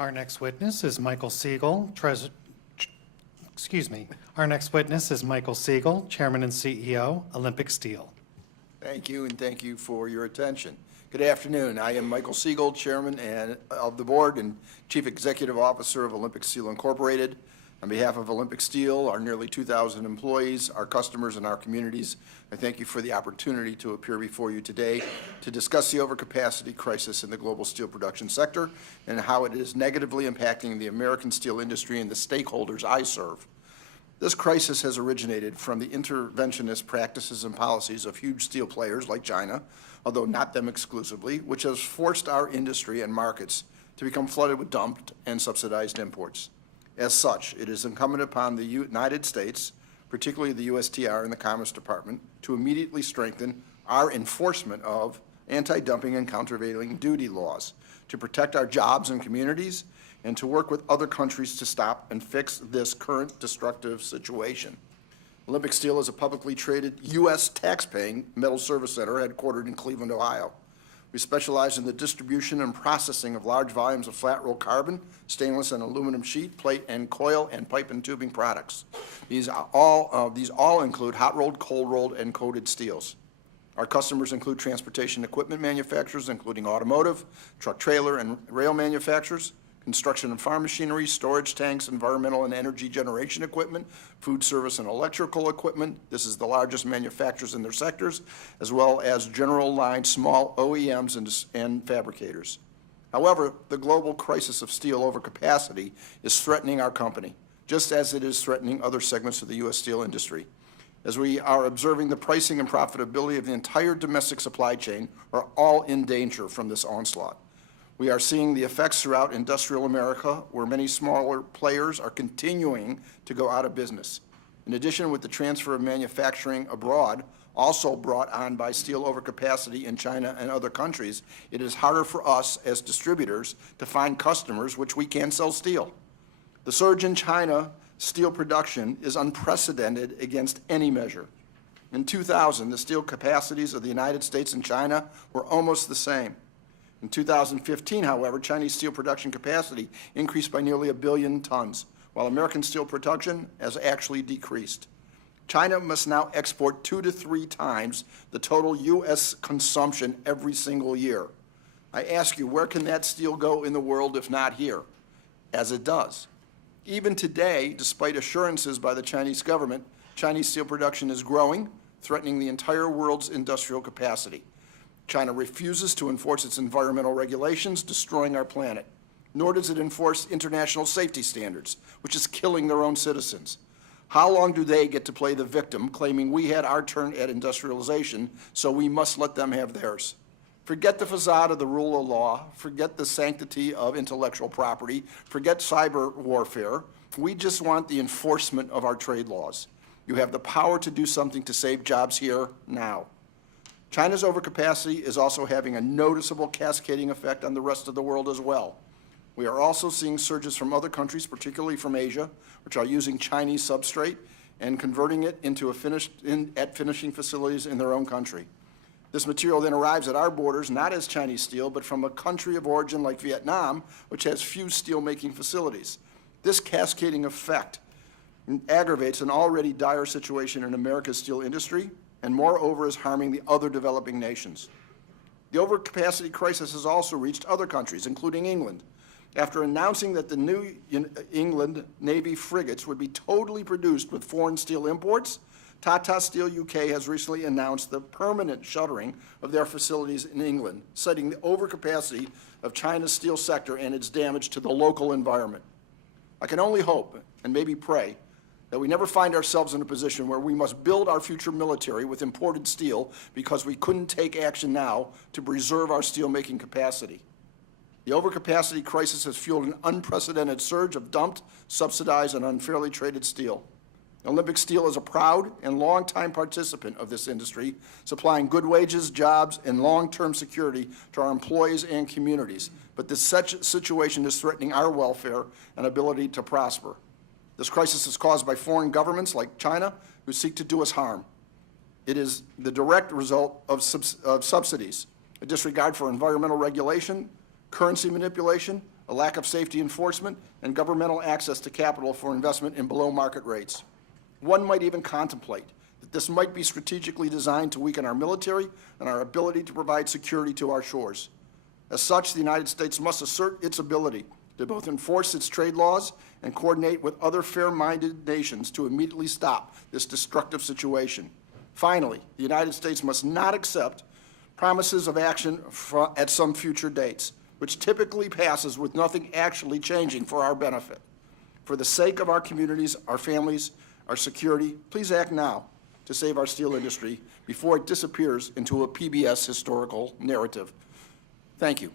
Our next witness is Michael Siegel, Our next witness is Michael Siegel, Chairman and CEO, Olympic Steel. Thank you, and thank you for your attention. Good afternoon. I am Michael Siegel, Chairman of the Board and Chief Executive Officer of Olympic Steel Incorporated. On behalf of Olympic Steel, our nearly 2,000 employees, our customers, and our communities, I thank you for the opportunity to appear before you today to discuss the overcapacity crisis in the global steel production sector and how it is negatively impacting the American steel industry and the stakeholders I serve. This crisis has originated from the interventionist practices and policies of huge steel players like China, although not them exclusively, which has forced our industry and markets to become flooded with dumped and subsidized imports. As such, it is incumbent upon the United States, particularly the USTR and the Commerce Department, to immediately strengthen our enforcement of anti-dumping and countervailing duty laws to protect our jobs and communities and to work with other countries to stop and fix this current destructive situation. Olympic Steel is a publicly traded U.S. tax-paying metal service center headquartered in Cleveland, Ohio. We specialize in the distribution and processing of large volumes of flat-rolled carbon, stainless and aluminum sheet, plate and coil, and pipe and tubing products. These all include hot-rolled, cold-rolled, and coated steels. Our customers include transportation equipment manufacturers, including automotive, truck, trailer, and rail manufacturers, construction and farm machinery, storage tanks, environmental and energy generation equipment, food service and electrical equipment. This is the largest manufacturers in their sectors, as well as general line small OEMs and fabricators. However, the global crisis of steel overcapacity is threatening our company, just as it is threatening other segments of the U.S. steel industry. As we are observing, the pricing and profitability of the entire domestic supply chain are all in danger from this onslaught. We are seeing the effects throughout industrial America, where many smaller players are continuing to go out of business. In addition, with the transfer of manufacturing abroad, also brought on by steel overcapacity in China and other countries, it is harder for us as distributors to find customers which we can sell steel. The surge in China steel production is unprecedented against any measure. In 2000, the steel capacities of the United States and China were almost the same. In 2015, however, Chinese steel production capacity increased by nearly 1 billion tons, while American steel production has actually decreased. China must now export 2 to 3 times the total U.S. consumption every single year. I ask you, where can that steel go in the world if not here? As it does. Even today, despite assurances by the Chinese government, Chinese steel production is growing, threatening the entire world's industrial capacity. China refuses to enforce its environmental regulations, destroying our planet. Nor does it enforce international safety standards, which is killing their own citizens. How long do they get to play the victim, claiming we had our turn at industrialization, so we must let them have theirs? Forget the facade of the rule of law, forget the sanctity of intellectual property, forget cyber warfare. We just want the enforcement of our trade laws. You have the power to do something to save jobs here now. China's overcapacity is also having a noticeable cascading effect on the rest of the world as well. We are also seeing surges from other countries, particularly from Asia, which are using Chinese substrate and converting it into at finishing facilities in their own country. This material then arrives at our borders not as Chinese steel, but from a country of origin like Vietnam, which has few steel-making facilities. This cascading effect aggravates an already dire situation in America's steel industry, and moreover is harming the other developing nations. The overcapacity crisis has also reached other countries, including England. After announcing that the new England Navy frigates would be totally produced with foreign steel imports, Tata Steel UK has recently announced the permanent shuttering of their facilities in England, citing the overcapacity of China's steel sector and its damage to the local environment. I can only hope, and maybe pray, that we never find ourselves in a position where we must build our future military with imported steel because we couldn't take action now to preserve our steel-making capacity. The overcapacity crisis has fueled an unprecedented surge of dumped, subsidized, and unfairly traded steel. Olympic Steel is a proud and long-time participant of this industry, supplying good wages, jobs, and long-term security to our employees and communities. But this situation is threatening our welfare and ability to prosper. This crisis is caused by foreign governments like China who seek to do us harm. It is the direct result of subsidies, a disregard for environmental regulation, currency manipulation, a lack of safety enforcement, and governmental access to capital for investment in below-market rates. One might even contemplate that this might be strategically designed to weaken our military and our ability to provide security to our shores. As such, the United States must assert its ability to both enforce its trade laws and coordinate with other fair-minded nations to immediately stop this destructive situation. Finally, the United States must not accept promises of action at some future dates, which typically passes with nothing actually changing for our benefit. For the sake of our communities, our families, our security, please act now to save our steel industry before it disappears into a PBS historical narrative. Thank you.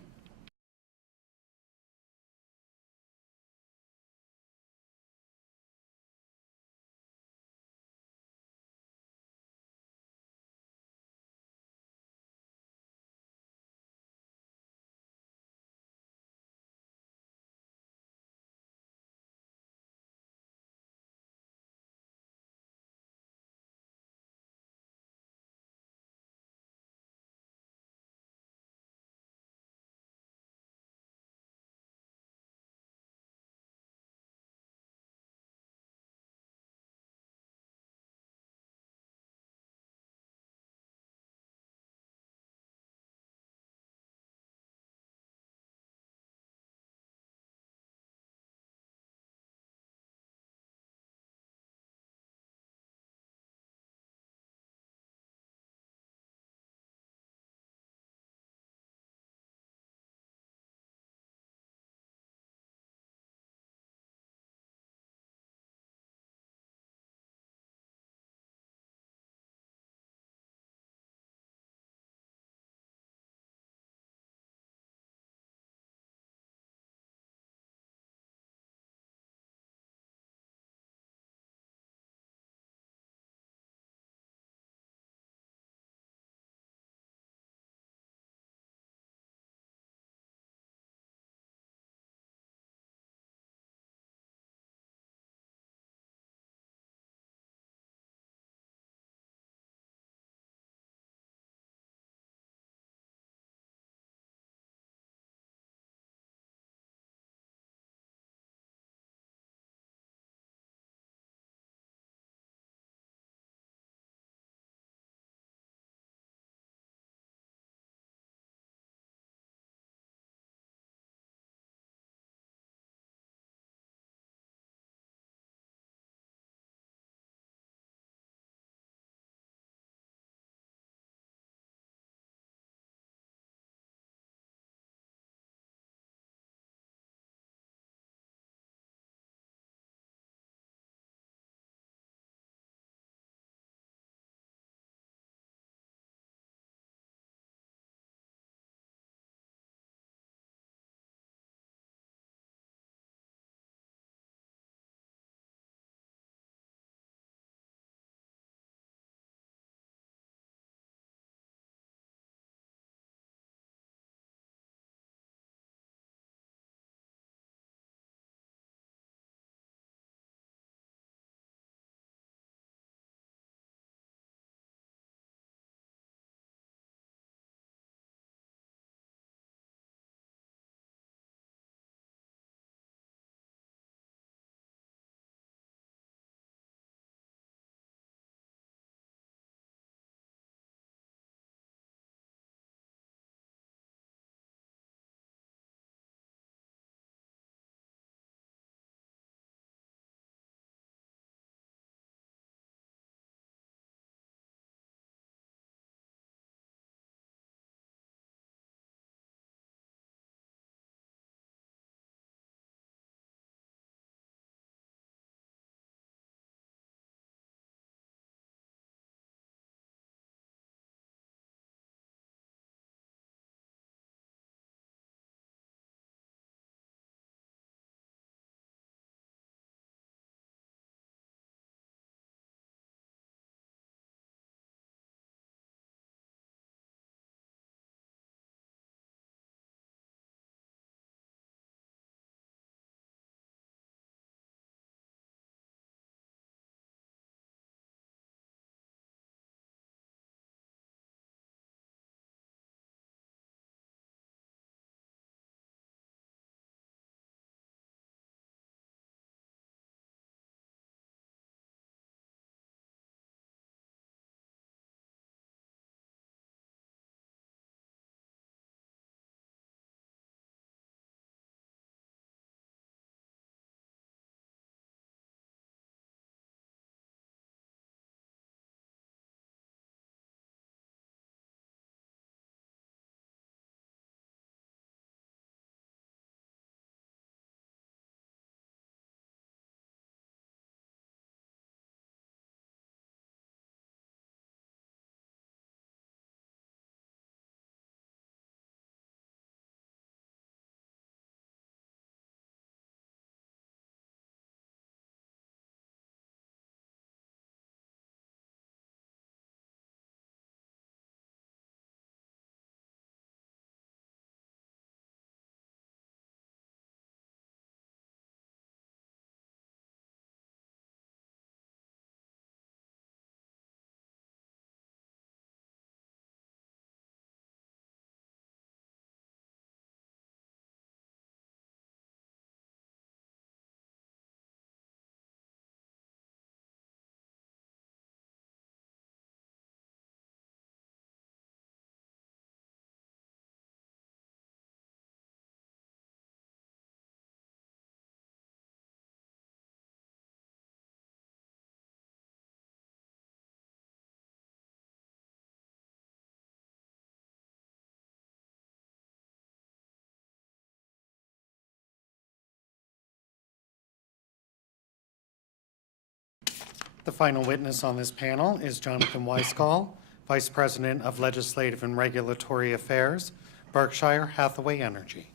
The final witness on this panel is Jonathan Weisgall, Vice President of Legislative and Regulatory Affairs, Berkshire Hathaway Energy.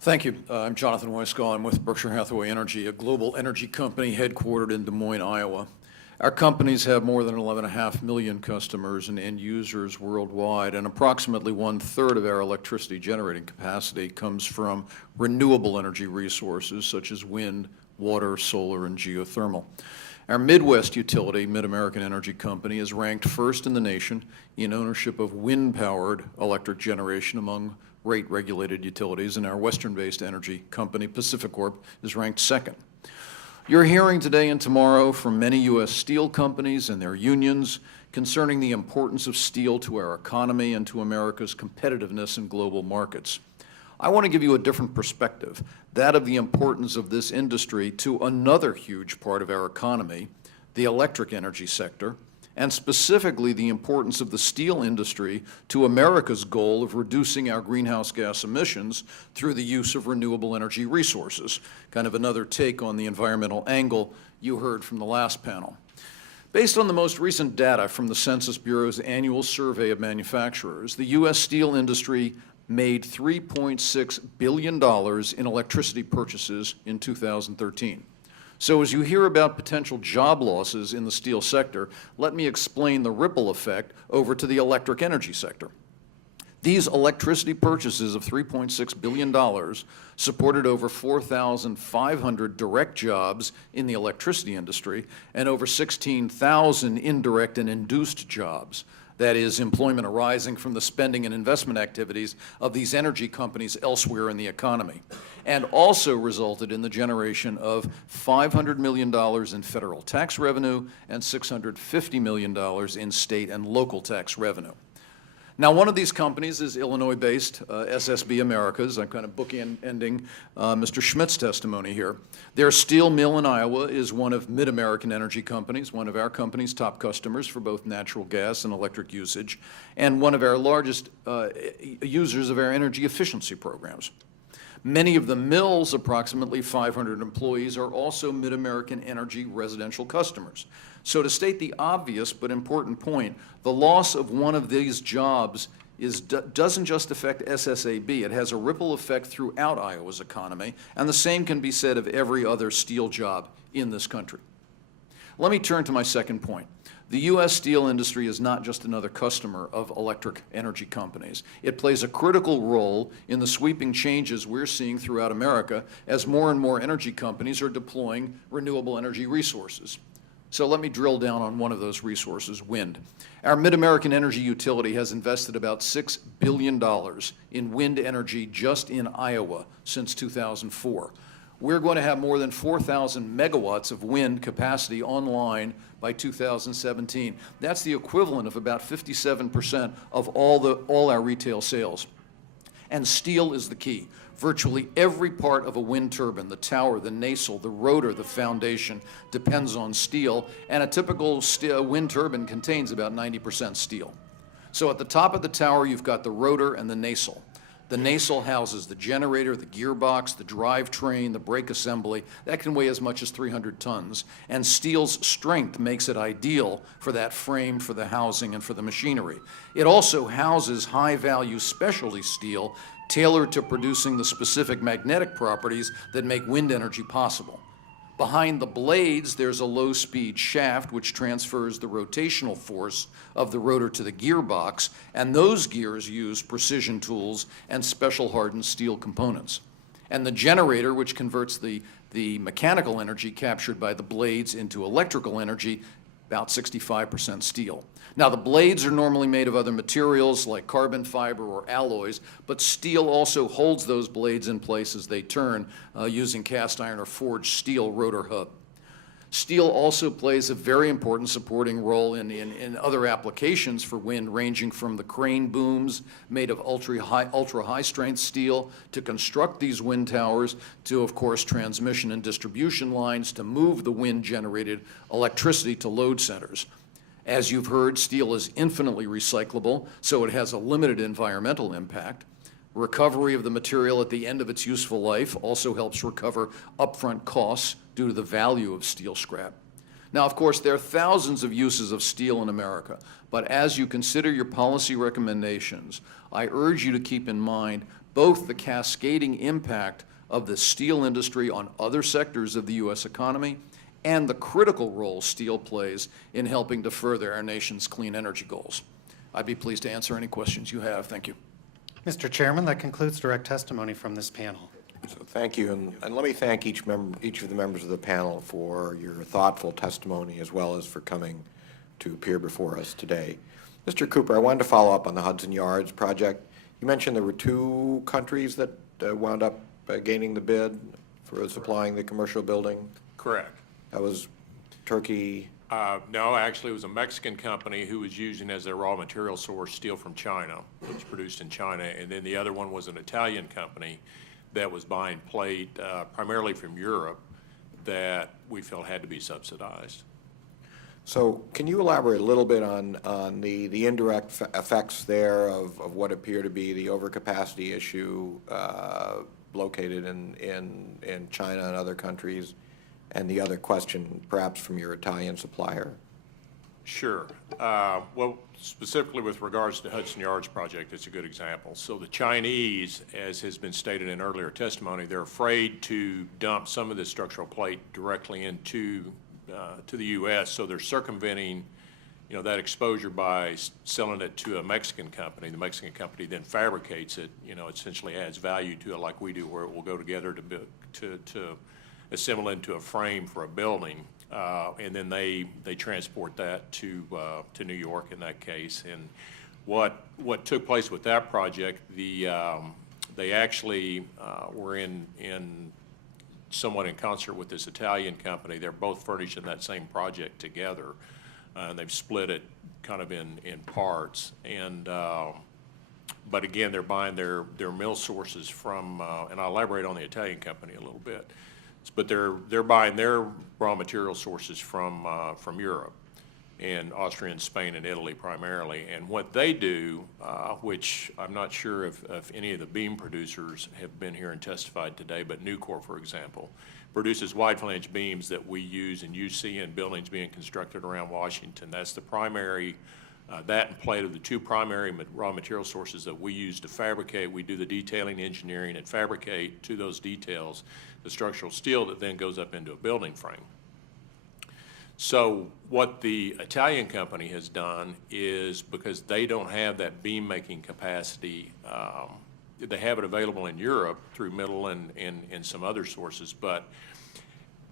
Thank you. I'm Jonathan Weisgall. I'm with Berkshire Hathaway Energy, a global energy company headquartered in Des Moines, Iowa. Our companies have more than 11.5 million customers and end users worldwide, and approximately 1/3 of our electricity generating capacity comes from renewable energy resources such as wind, water, solar, and geothermal. Our Midwest utility, Mid-American Energy Company, is ranked first in the nation in ownership of wind-powered electric generation among rate-regulated utilities, and our Western-based energy company, PacifiCorp, is ranked second. You're hearing today and tomorrow from many U.S. steel companies and their unions concerning the importance of steel to our economy and to America's competitiveness in global markets. I want to give you a different perspective, that of the importance of this industry to another huge part of our economy, the electric energy sector, and specifically the importance of the steel industry to America's goal of reducing our greenhouse gas emissions through the use of renewable energy resources, kind of another take on the environmental angle you heard from the last panel. Based on the most recent data from the Census Bureau's annual survey of manufacturers, the U.S. steel industry made $3.6 billion in electricity purchases in 2013. So as you hear about potential job losses in the steel sector, let me explain the ripple effect over to the electric energy sector. These electricity purchases of $3.6 billion supported over 4,500 direct jobs in the electricity industry and over 16,000 indirect and induced jobs. That is, employment arising from the spending and investment activities of these energy companies elsewhere in the economy, and also resulted in the generation of $500 million in federal tax revenue and $650 million in state and local tax revenue. Now, one of these companies is Illinois-based SSB Americas. I'm kind of bookending Mr. Schmidt's testimony here. Their steel mill in Iowa is one of Mid-American Energy Companies, one of our company's top customers for both natural gas and electric usage, and one of our largest users of our energy efficiency programs. Many of the mill's approximately 500 employees are also Mid-American Energy residential customers. So to state the obvious but important point, the loss of one of these jobs doesn't just affect SSAB. It has a ripple effect throughout Iowa's economy, and the same can be said of every other steel job in this country. Let me turn to my second point. The U.S. steel industry is not just another customer of electric energy companies. It plays a critical role in the sweeping changes we're seeing throughout America as more and more energy companies are deploying renewable energy resources. So let me drill down on one of those resources, wind. Our Mid-American Energy utility has invested about $6 billion in wind energy just in Iowa since 2004. We're going to have more than 4,000 megawatts of wind capacity online by 2017. That's the equivalent of about 57% of all our retail sales. And steel is the key. Virtually every part of a wind turbine, the tower, the nacelle, the rotor, the foundation, depends on steel, and a typical wind turbine contains about 90% steel. So at the top of the tower, you've got the rotor and the nacelle. The nacelle houses the generator, the gearbox, the drivetrain, the brake assembly. That can weigh as much as 300 tons. And steel's strength makes it ideal for that frame, for the housing, and for the machinery. It also houses high-value specialty steel tailored to producing the specific magnetic properties that make wind energy possible. Behind the blades, there's a low-speed shaft which transfers the rotational force of the rotor to the gearbox, and those gears use precision tools and special hardened steel components. And the generator, which converts the mechanical energy captured by the blades into electrical energy, about 65% steel. Now, the blades are normally made of other materials like carbon fiber or alloys, but steel also holds those blades in place as they turn using cast iron or forged steel rotor hub. Steel also plays a very important supporting role in other applications for wind, ranging from the crane booms made of ultra-high strength steel to construct these wind towers to, of course, transmission and distribution lines to move the wind-generated electricity to load centers. As you've heard, steel is infinitely recyclable, so it has a limited environmental impact. Recovery of the material at the end of its useful life also helps recover upfront costs due to the value of steel scrap. Now, of course, there are thousands of uses of steel in America, but as you consider your policy recommendations, I urge you to keep in mind both the cascading impact of the steel industry on other sectors of the U.S. economy and the critical role steel plays in helping to further our nation's clean energy goals. I'd be pleased to answer any questions you have. Thank you. Mr. Chairman, that concludes direct testimony from this panel. So thank you, and let me thank each of the members of the panel for your thoughtful testimony as well as for coming to appear before us today. Mr. Cooper, I wanted to follow up on the Hudson Yards project. You mentioned there were 2 countries that wound up gaining the bid for supplying the commercial building. Correct. That was Turkey. No, actually, it was a Mexican company who was using as their raw material source steel from China. It was produced in China. And then the other one was an Italian company that was buying plate primarily from Europe that we felt had to be subsidized. So can you elaborate a little bit on the indirect effects there of what appear to be the overcapacity issue located in China and other countries, and the other question perhaps from your Italian supplier? Sure. Well, specifically with regards to Hudson Yards project, it's a good example. So the Chinese, as has been stated in earlier testimony, they're afraid to dump some of this structural plate directly into to the U.S., so they're circumventing, that exposure by selling it to a Mexican company. The Mexican company then fabricates it, essentially adds value to it like we do, where it will go together to assemble into a frame for a building. And then they transport that to New York in that case. And what took place with that project, they actually were in somewhat in concert with this Italian company. They're both furnished in that same project together, and they've split it kind of in parts. And but again, they're buying their mill sources from, and I'll elaborate on the Italian company a little bit. But they're buying their raw material sources from Europe and Austria and Spain and Italy primarily. And what they do, which I'm not sure if any of the beam producers have been here and testified today, but Nucor, for example, produces wide flange beams that we use in UC and buildings being constructed around Washington. That's the primary, that and plate are the 2 primary raw material sources that we use to fabricate. We do the detailing, engineering, and fabricate to those details the structural steel that then goes up into a building frame. So what the Italian company has done is, because they don't have that beam making capacity, they have it available in Europe through Middle and some other sources, but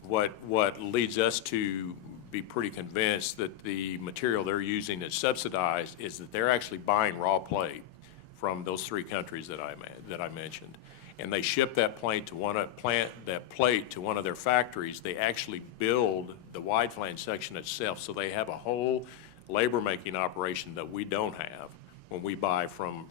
what leads us to be pretty convinced that the material they're using that's subsidized is that they're actually buying raw plate from those 3 countries that I mentioned. And they ship that plate to one of their factories. They actually build the wide flange section itself, so they have a whole labor making operation that we don't have when we buy from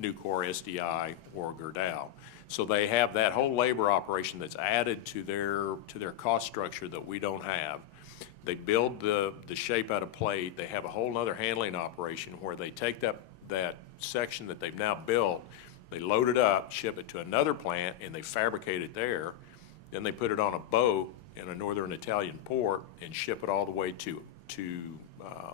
Nucor, SDI, or Gerdau. So they have that whole labor operation that's added to their cost structure that we don't have. They build the shape out of plate. They have a whole other handling operation where they take that section that they've now built, they load it up, ship it to another plant, and they fabricate it there. Then they put it on a boat in a northern Italian port and ship it all the way to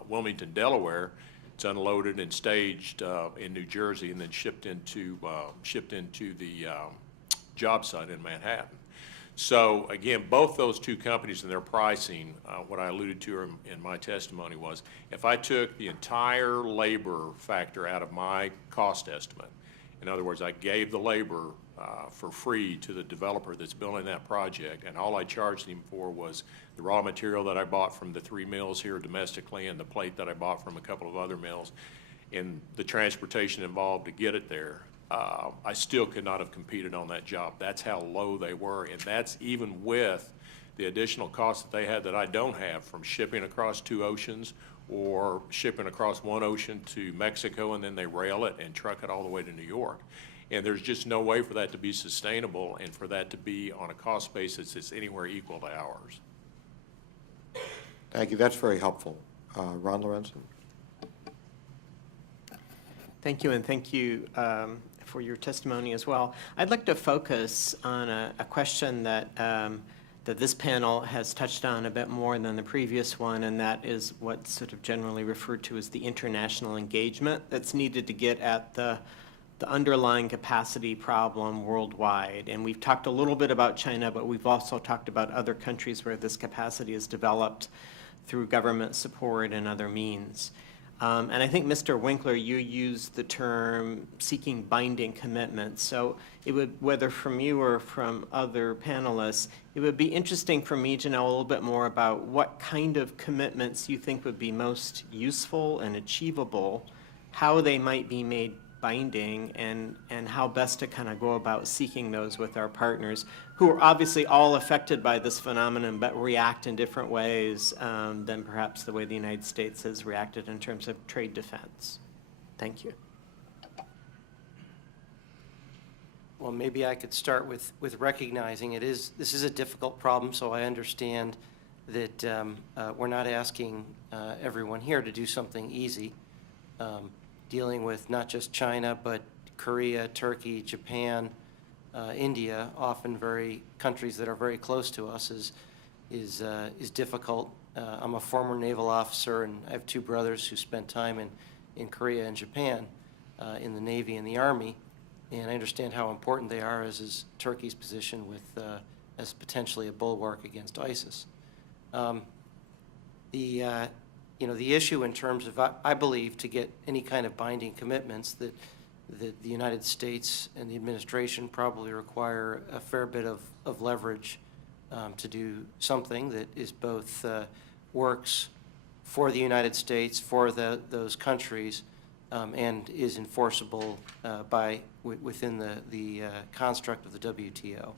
Wilmington, Delaware. It's unloaded and staged in New Jersey, and then shipped into the job site in Manhattan. So again, both those 2 companies and their pricing, what I alluded to in my testimony was, if I took the entire labor factor out of my cost estimate, in other words, I gave the labor for free to the developer that's building that project, and all I charged him for was the raw material that I bought from the 3 mills here domestically and the plate that I bought from a couple of other mills, and the transportation involved to get it there. I still could not have competed on that job. That's how low they were, and that's even with the additional costs that they had that I don't have, from shipping across 2 oceans or shipping across 1 ocean to Mexico, and then they rail it and truck it all the way to New York. And there's just no way for that to be sustainable and for that to be on a cost basis that's anywhere equal to ours. Thank you. That's very helpful. Ron Lorenzen. Thank you, and thank you for your testimony as well. I'd like to focus on a question that that this panel has touched on a bit more than the previous one, and that is what's sort of generally referred to as the international engagement that's needed to get at the underlying capacity problem worldwide. And we've talked a little bit about China, but we've also talked about other countries where this capacity is developed through government support and other means. And I think, Mr. Winkler, you used the term seeking binding commitments. So it would, whether from you or from other panelists, it would be interesting for me to know a little bit more about what kind of commitments you think would be most useful and achievable, how they might be made binding, and how best to kind of go about seeking those with our partners, who are obviously all affected by this phenomenon but react in different ways than perhaps the way the United States has reacted in terms of trade defense. Thank you. Well, maybe I could start with recognizing this is a difficult problem, so I understand that we're not asking everyone here to do something easy. Dealing with not just China, but Korea, Turkey, Japan, India, often countries that are very close to us, is difficult. I'm a former naval officer, and I have two brothers who spent time in Korea and Japan in the Navy and the Army, and I understand how important they are, as is Turkey's position as potentially a bulwark against ISIS. The issue in terms of, I believe, to get any kind of binding commitments, that the United States and the administration probably require a fair bit of leverage to do something that is both works for the United States, for those countries, and is enforceable within the construct of the WTO.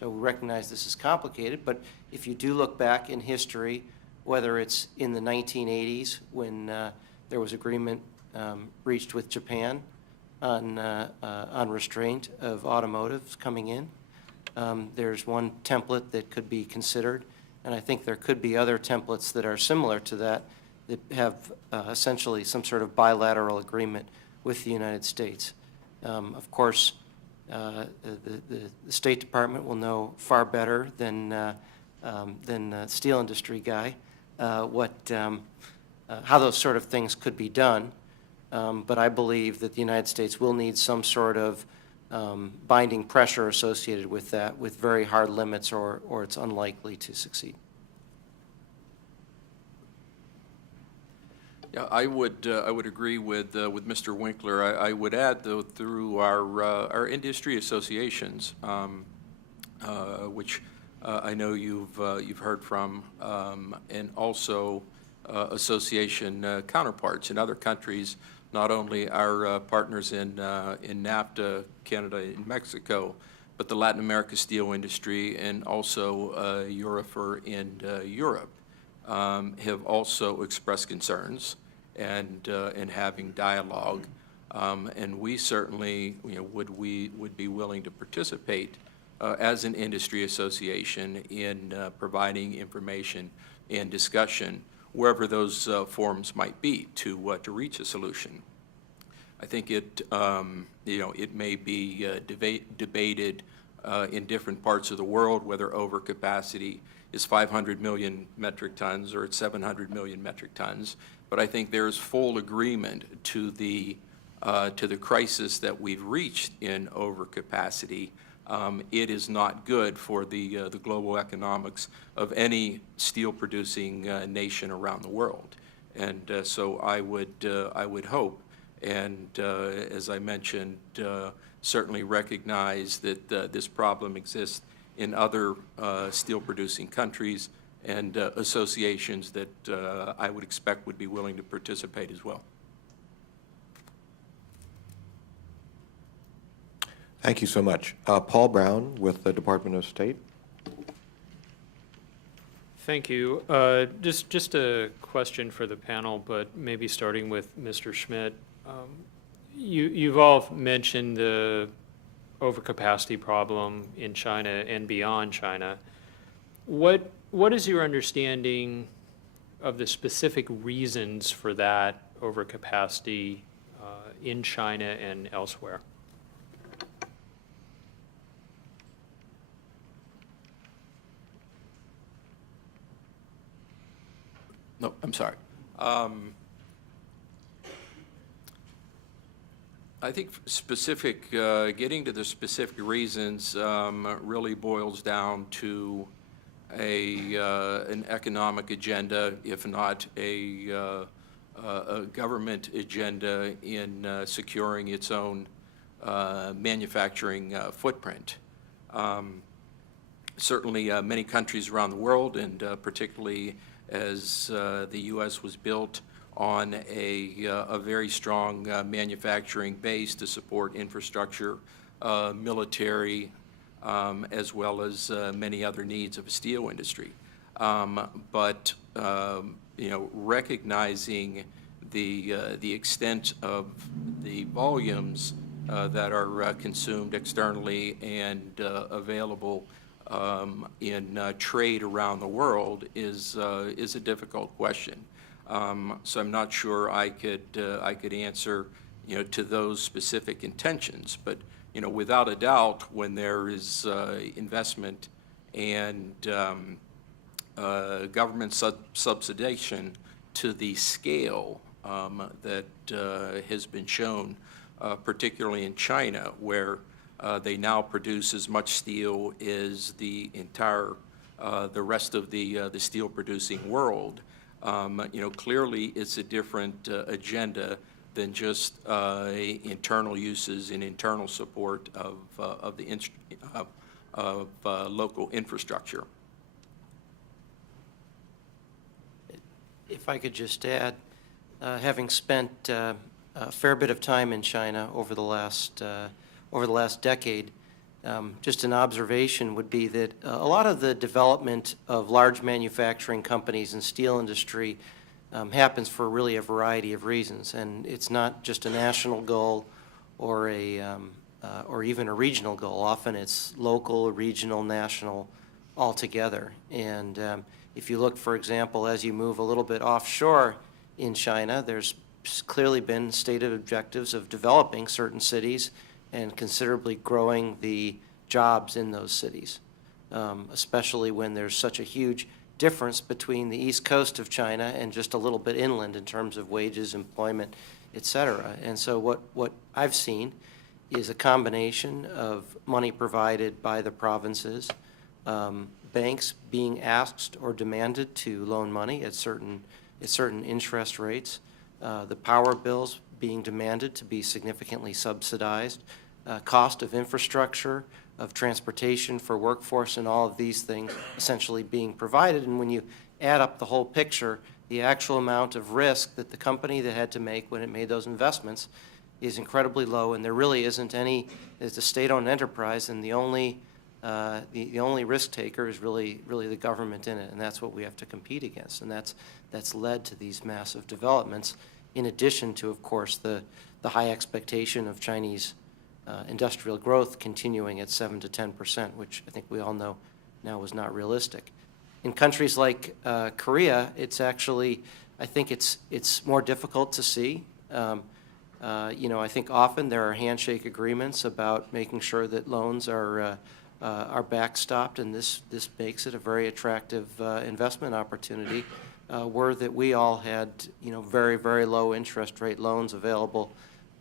So we recognize this is complicated, but if you do look back in history, whether it's in the 1980s when there was agreement reached with Japan on restraint of automotives coming in. There's one template that could be considered, and I think there could be other templates that are similar to that have essentially some sort of bilateral agreement with the United States. Of course, the State Department will know far better than the steel industry guy how those sort of things could be done. But I believe that the United States will need some sort of binding pressure associated with that, with very hard limits, or it's unlikely to succeed. Yeah, I would agree with Mr. Winkler. I would add, though, through our industry associations, which I know you've heard from, and also association counterparts in other countries, not only our partners in NAFTA, Canada, and Mexico, but the Latin America steel industry, and also Eurofer in Europe, have also expressed concerns and having dialogue, and we certainly, would be willing to participate as an industry association in providing information and discussion wherever those forums might be to reach a solution. I think it may be debated in different parts of the world whether overcapacity is 500 million metric tons or it's 700 million metric tons. But I think there is full agreement to the crisis that we've reached in overcapacity. It is not good for the global economics of any steel-producing nation around the world, and so I would hope, and as I mentioned, certainly recognize that this problem exists in other steel-producing countries and associations that I would expect would be willing to participate as well. Thank you so much. Paul Brown with the Department of State. Thank you. Just a question for the panel, but maybe starting with Mr. Schmidt. You've all mentioned the overcapacity problem in China and beyond China. What is your understanding of the specific reasons for that overcapacity in China and elsewhere? No, I'm sorry. I think getting to the specific reasons really boils down to an economic agenda, if not a government agenda in securing its own manufacturing footprint. Certainly, many countries around the world, and particularly as the U.S. was built on a very strong manufacturing base to support infrastructure, military, as well as many other needs of the steel industry. But recognizing the extent of the volumes that are consumed externally and available in trade around the world is a difficult question. So I'm not sure I could answer to those specific intentions, but without a doubt, when there is investment and government subsidization to the scale that has been shown, particularly in China, where they now produce as much steel as the rest of the steel-producing world. Clearly it's a different agenda than just internal uses and internal support of local infrastructure. If I could just add, having spent a fair bit of time in China over the last decade, just an observation would be that a lot of the development of large manufacturing companies and steel industry happens for really a variety of reasons, and it's not just a national goal or even a regional goal. Often it's local, regional, national, all together. And if you look, for example, as you move a little bit offshore in China, there's clearly been stated objectives of developing certain cities and considerably growing the jobs in those cities, especially when there's such a huge difference between the east coast of China and just a little bit inland in terms of wages, employment, et cetera. And so what I've seen is a combination of money provided by the provinces, banks being asked or demanded to loan money at certain interest rates, the power bills being demanded to be significantly subsidized, cost of infrastructure, of transportation for workforce, and all of these things essentially being provided. And when you add up the whole picture, the actual amount of risk that the company that had to make when it made those investments is incredibly low, and there really isn't any, as a state-owned enterprise, and the only risk taker is really the government in it, and that's what we have to compete against, and that's led to these massive developments, in addition to, of course, the high expectation of Chinese industrial growth continuing at 7 to 10%, which I think we all know now is not realistic. In countries like Korea, it's actually, I think it's more difficult to see. I think often there are handshake agreements about making sure that loans are backstopped, and this makes it a very attractive investment opportunity. Were that we all had very, very low interest rate loans available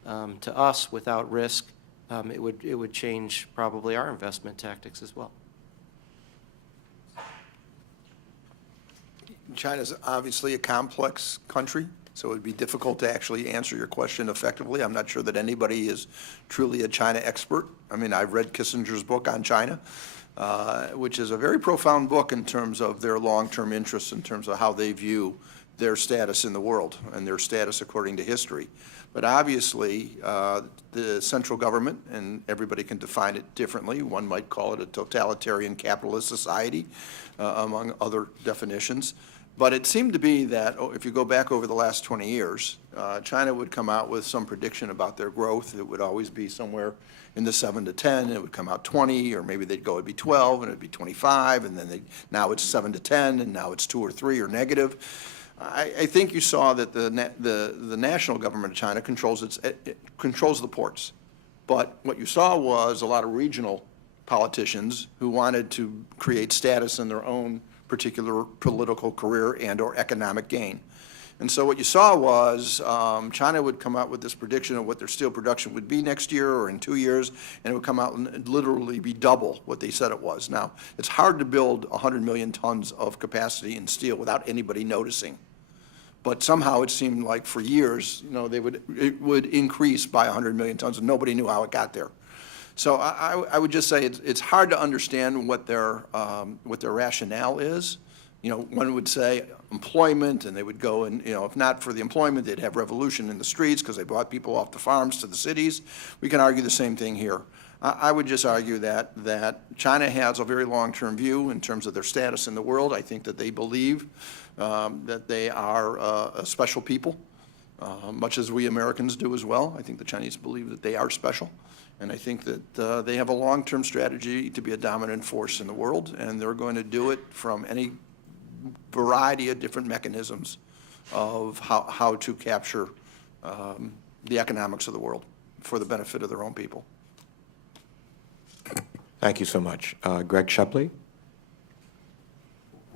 to us without risk, it would change probably our investment tactics as well. China's obviously a complex country, so it would be difficult to actually answer your question effectively. I'm not sure that anybody is truly a China expert. I mean, I've read Kissinger's book on China, which is a very profound book in terms of their long-term interests, in terms of how they view their status in the world and their status according to history. But obviously, the central government, and everybody can define it differently, one might call it a totalitarian capitalist society, among other definitions. But it seemed to be that, if you go back over the last 20 years, China would come out with some prediction about their growth. It would always be somewhere in the 7 to 10, and it would come out 20, or maybe they'd go, it'd be 12, and it'd be 25, and then now it's 7 to 10, and now it's 2 or 3 or negative. I think you saw that the national government of China controls the ports. But what you saw was a lot of regional politicians who wanted to create status in their own particular political career and/or economic gain. And so what you saw was China would come out with this prediction of what their steel production would be next year or in 2 years, and it would come out and literally be double what they said it was. Now, it's hard to build 100 million tons of capacity in steel without anybody noticing. But somehow it seemed like for years, it would increase by 100 million tons, and nobody knew how it got there. So I would just say it's hard to understand what their rationale is. One would say employment, and they would go and, if not for the employment, they'd have revolution in the streets because they brought people off the farms to the cities. We can argue the same thing here. I would just argue that China has a very long-term view in terms of their status in the world. I think that they believe that they are a special people, much as we Americans do as well. I think the Chinese believe that they are special. And I think that they have a long-term strategy to be a dominant force in the world, and they're going to do it from any variety of different mechanisms of how to capture the economics of the world for the benefit of their own people. Thank you so much. Greg Shepley?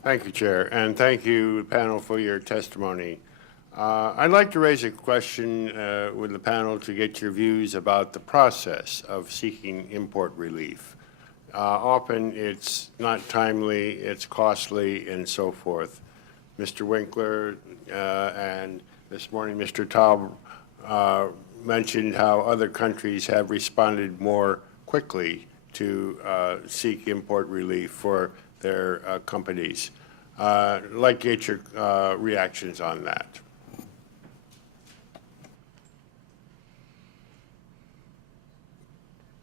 Thank you, Chair, and thank you, panel, for your testimony. I'd like to raise a question with the panel to get your views about the process of seeking import relief. Often it's not timely, it's costly, and so forth. Mr. Winkler and this morning Mr. Taub mentioned how other countries have responded more quickly to seek import relief for their companies. I'd like to get your reactions on that.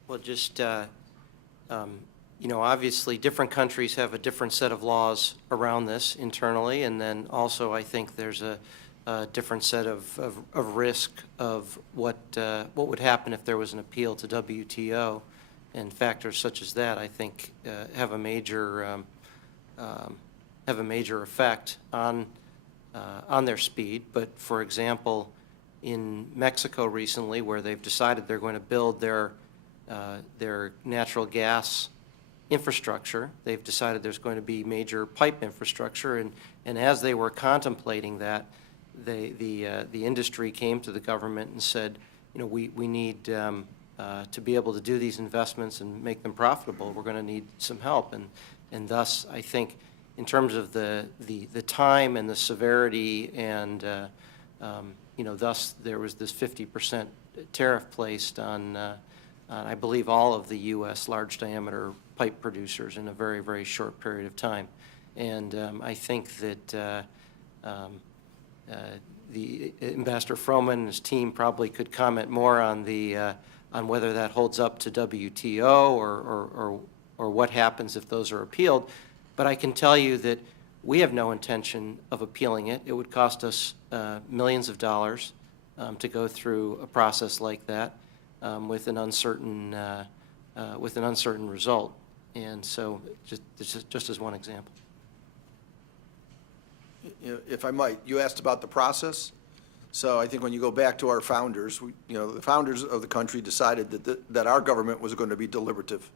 Well, just, obviously different countries have a different set of laws around this internally, and then also I think there's a different set of risk of what would happen if there was an appeal to WTO, and factors such as that, I think, have a major effect on their speed. But for example, in Mexico recently, where they've decided they're going to build their natural gas infrastructure, they've decided there's going to be major pipe infrastructure, and as they were contemplating that, the industry came to the government and said, we need to be able to do these investments and make them profitable, we're going to need some help, and thus I think in terms of the time and the severity, and thus there was this 50% tariff placed on I believe all of the U.S. large diameter pipe producers in a very, very short period of time. And I think that the Ambassador Froman and his team probably could comment more on on whether that holds up to WTO or what happens if those are appealed. But I can tell you that we have no intention of appealing it. It would cost us millions of dollars to go through a process like that. With an uncertain result, and so just as one example. If I might, you asked about the process. So I think when you go back to our founders, the founders of the country decided that our government was going to be deliberative,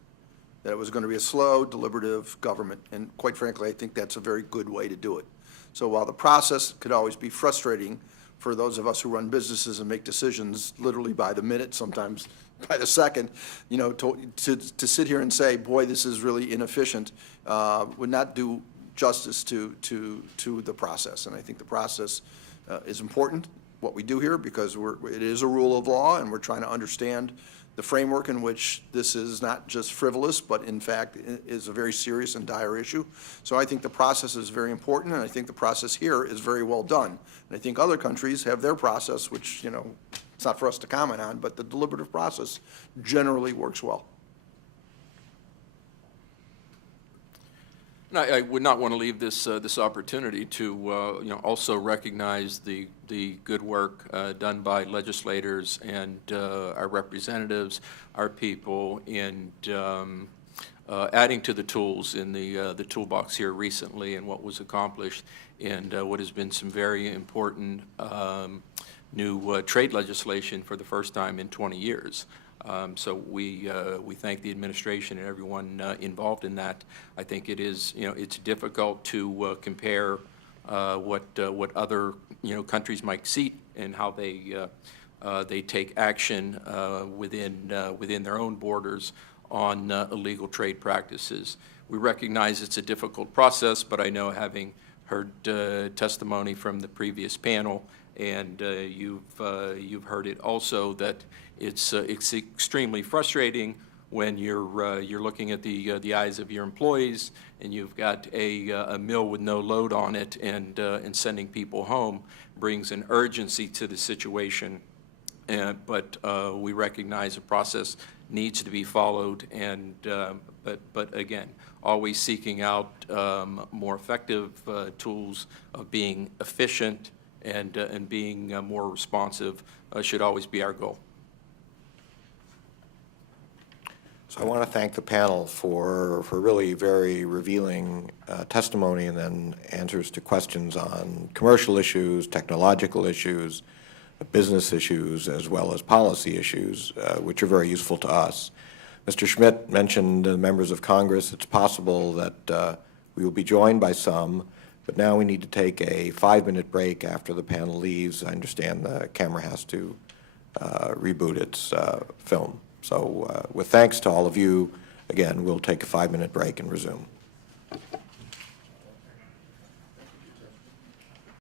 that it was going to be a slow, deliberative government, and quite frankly, I think that's a very good way to do it. So while the process could always be frustrating for those of us who run businesses and make decisions literally by the minute, sometimes by the second, to sit here and say, boy, this is really inefficient, would not do justice to the process. And I think the process is important, what we do here, because it is a rule of law, and we're trying to understand the framework in which this is not just frivolous, but in fact is a very serious and dire issue. So I think the process is very important, and I think the process here is very well done. And I think other countries have their process, which, it's not for us to comment on, but the deliberative process generally works well. And I would not want to leave this opportunity to also recognize the good work done by legislators and our representatives, our people, in adding to the tools in the toolbox here recently, and what was accomplished, and what has been some very important new trade legislation for the first time in 20 years. So we thank the administration and everyone involved in that. I think it is, it's difficult to compare what other, countries might see and how they take action within their own borders on illegal trade practices. We recognize it's a difficult process, but I know, having heard testimony from the previous panel, and you've heard it also, that it's extremely frustrating when you're looking at the eyes of your employees, and you've got a mill with no load on it, and sending people home brings an urgency to the situation. But we recognize the process needs to be followed, and but again, always seeking out more effective tools of being efficient and being more responsive should always be our goal. So I want to thank the panel for really very revealing testimony and then answers to questions on commercial issues, technological issues, business issues, as well as policy issues, which are very useful to us. Mr. Schmidt mentioned the members of Congress. It's possible that we will be joined by some, but now we need to take a 5-minute break after the panel leaves. I understand the camera has to reboot its film. So with thanks to all of you, again, we'll take a 5-minute break and resume.